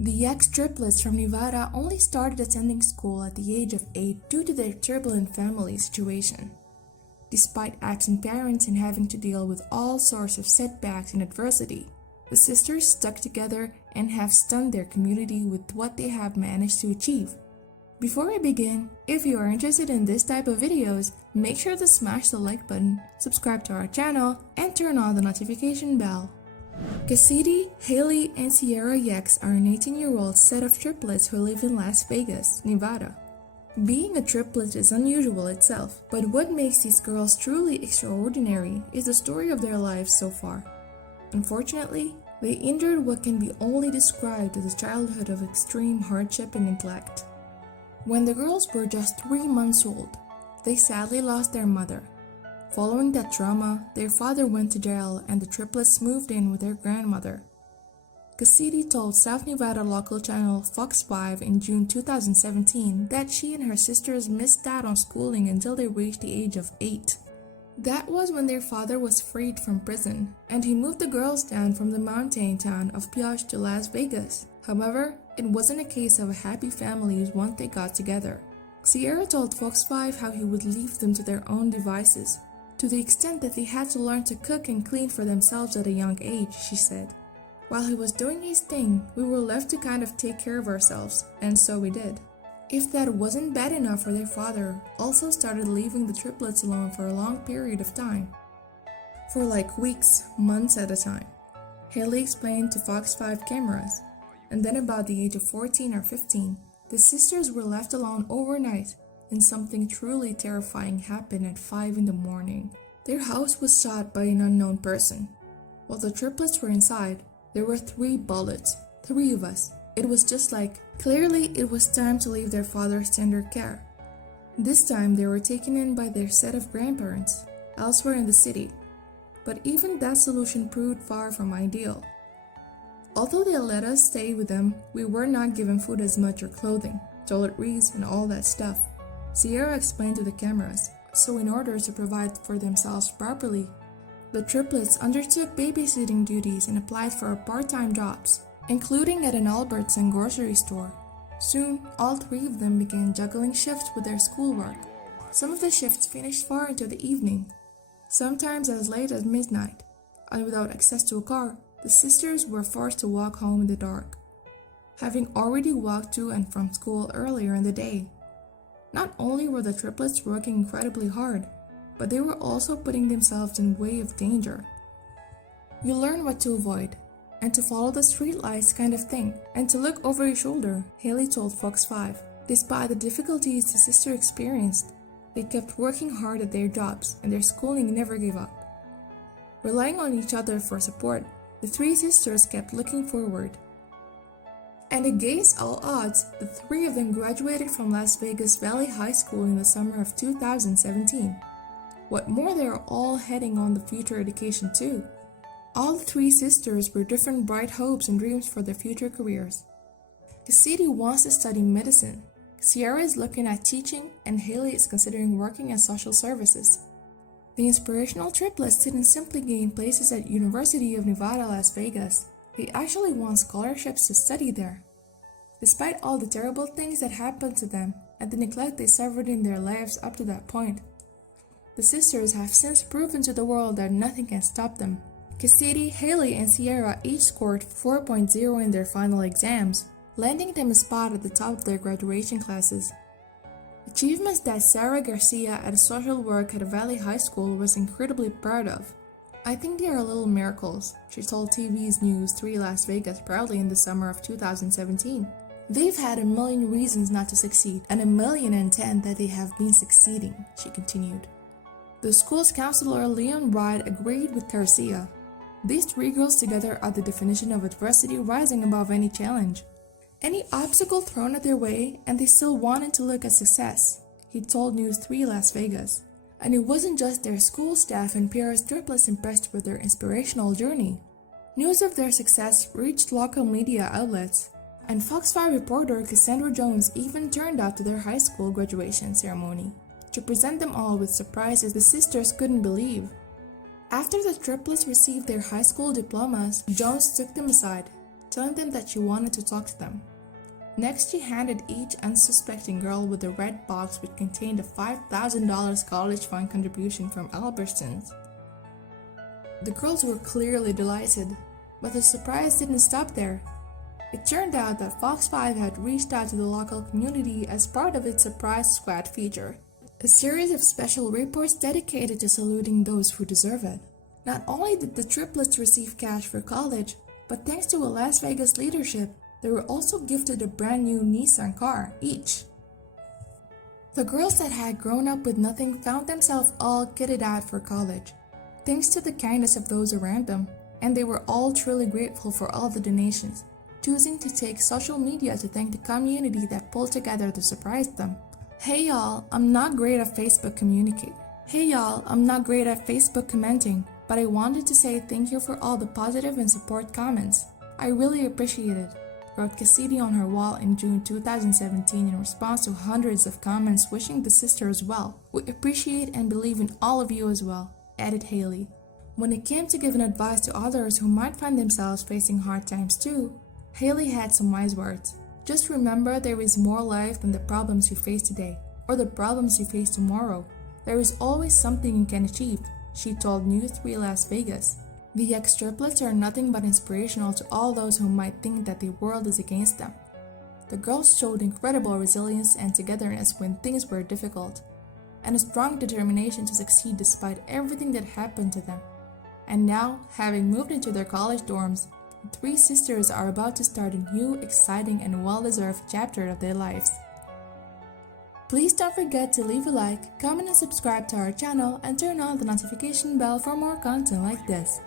The Yeckes triplets from Nevada only started attending school at the age of 8 due to their turbulent family situation. Despite absent parents and having to deal with all sorts of setbacks and adversity, the sisters stuck together and have stunned their community with what they have managed to achieve. Before we begin, if you are interested in this type of videos, make sure to smash the like button, subscribe to our channel, and turn on the notification bell. Cassidy, Haley, and Sierra Yeckes are an 18-year-old set of triplets who live in Las Vegas, Nevada. Being a triplet is unusual itself, but what makes these girls truly extraordinary is the story of their lives so far. Unfortunately, they endured what can be only described as a childhood of extreme hardship and neglect. When the girls were just 3 months old, they sadly lost their mother. Following that trauma, their father went to jail and the triplets moved in with their grandmother. Cassidy told South Nevada local channel Fox 5 in June 2017 that she and her sisters missed out on schooling until they reached the age of 8. That was when their father was freed from prison, and he moved the girls down from the mountain town of Pioche to Las Vegas. However, it wasn't a case of a happy families once they got together. Sierra told Fox 5 how he would leave them to their own devices, to the extent that they had to learn to cook and clean for themselves at a young age, she said. While he was doing his thing, we were left to kind of take care of ourselves, and so we did. If that wasn't bad enough for their father, also started leaving the triplets alone for a long period of time. For like weeks, months at a time. Haley explained to Fox 5 cameras. And then about the age of 14 or 15, the sisters were left alone overnight, and something truly terrifying happened at 5 in the morning. Their house was shot by an unknown person. While the triplets were inside, there were 3 bullets, 3 of us. It was just like, clearly it was time to leave their father's tender care. This time they were taken in by their set of grandparents, elsewhere in the city. But even that solution proved far from ideal. Although they let us stay with them, we were not given food as much or clothing, toiletries, and all that stuff. Sierra explained to the cameras, so in order to provide for themselves properly, the triplets undertook babysitting duties and applied for part-time jobs, including at an Albertson grocery store. Soon, all 3 of them began juggling shifts with their schoolwork. Some of the shifts finished far into the evening, sometimes as late as midnight, and without access to a car, the sisters were forced to walk home in the dark, having already walked to and from school earlier in the day. Not only were the triplets working incredibly hard, but they were also putting themselves in way of danger. You learn what to avoid, and to follow the street lights kind of thing, and to look over your shoulder, Haley told Fox 5. Despite the difficulties the sisters experienced, they kept working hard at their jobs, and their schooling never gave up. Relying on each other for support, the 3 sisters kept looking forward. And against all odds, the 3 of them graduated from Las Vegas Valley High School in the summer of 2017. What more, they are all heading on the future education too. All 3 sisters were different bright hopes and dreams for their future careers. Cassidy wants to study medicine, Sierra is looking at teaching, and Haley is considering working in social services. The inspirational triplets didn't simply gain places at University of Nevada, Las Vegas. They actually won scholarships to study there. Despite all the terrible things that happened to them and the neglect they suffered in their lives up to that point, the sisters have since proven to the world that nothing can stop them. Cassidy, Haley, and Sierra each scored 4.0 in their final exams, landing them a spot at the top of their graduation classes. Achievements that Sarah Garcia at social work at a Valley High School was incredibly proud of. I think they are little miracles, she told TV's News 3 Las Vegas proudly in the summer of 2017. They've had a million reasons not to succeed, and 1,010,000 that they have been succeeding, she continued. The school's counselor Leon Wright agreed with Garcia. These 3 girls together are the definition of adversity rising above any challenge. Any obstacle thrown at their way, and they still wanted to look at success, he told News 3 Las Vegas. And it wasn't just their school staff and peers triplets impressed with their inspirational journey. News of their success reached local media outlets, and Fox 5 reporter Cassandra Jones even turned out to their high school graduation ceremony to present them all with surprises the sisters couldn't believe. After the triplets received their high school diplomas, Jones took them aside, telling them that she wanted to talk to them. Next, she handed each unsuspecting girl with a red box which contained a $5,000 college fund contribution from Albertsons. The girls were clearly delighted, but the surprise didn't stop there. It turned out that Fox 5 had reached out to the local community as part of its Surprise Squad feature, a series of special reports dedicated to saluting those who deserve it. Not only did the triplets receive cash for college, but thanks to a Las Vegas leadership, they were also gifted a brand new Nissan car each. The girls that had grown up with nothing found themselves all kitted out for college, thanks to the kindness of those around them, and they were all truly grateful for all the donations, choosing to take social media to thank the community that pulled together to surprise them. Hey y'all, I'm not great at Facebook commenting, but I wanted to say thank you for all the positive and support comments. I really appreciate it, wrote Cassidy on her wall in June 2017 in response to hundreds of comments wishing the sisters well. We appreciate and believe in all of you as well, added Haley. When it came to giving advice to others who might find themselves facing hard times too, Haley had some wise words. Just remember there is more life than the problems you face today, or the problems you face tomorrow. There is always something you can achieve, she told News 3 Las Vegas. The Yeckes triplets are nothing but inspirational to all those who might think that the world is against them. The girls showed incredible resilience and togetherness when things were difficult, and a strong determination to succeed despite everything that happened to them. And now, having moved into their college dorms, the three sisters are about to start a new, exciting, and well-deserved chapter of their lives. Please don't forget to leave a like, comment, and subscribe to our channel, and turn on the notification bell for more content like this.